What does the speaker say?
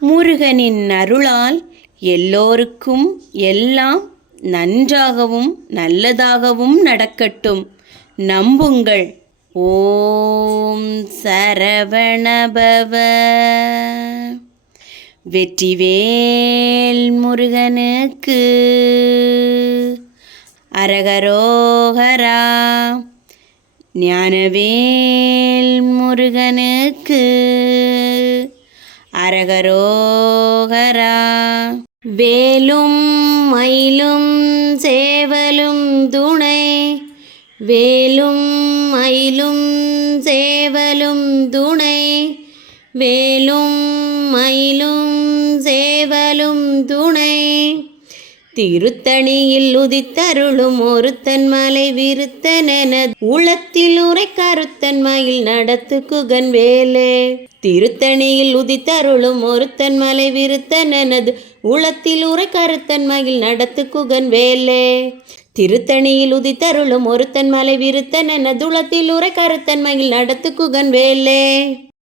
முருகனின் அருளால் எல்லோருக்கும் எல்லாம் நன்றாகவும் நல்லதாகவும் நடக்கட்டும். நம்புங்கள். ஓம் சரவணபவ. வெற்றிவேல் முருகனுக்கு அரகரோகரா. ஞானவேல் முருகனுக்கு அரகரோகரா. வேலும் மயிலும் சேவலும் துணை, வேலும் மயிலும் சேவலும் துணை, வேலும் மயிலும் சேவலும் துணை. திருத்தணியில் உதித்தருளும் ஒருத்தன் மலை விருத்தனென உளத்தில் உரை கருத்தன் மயில் நடத்து குகன் வேலே. திருத்தணியில் உதித்தருளும் ஒருத்தன் மலை விருத்தனது உளத்தில் உரை கருத்தன் மயில் நடத்து குகன் வேலே. திருத்தணியில் உதித்தருளும் ஒருத்தன் மலை விருத்தனது உளத்தில் உரை கருத்தன் மயில் நடத்து குகன் வேலே.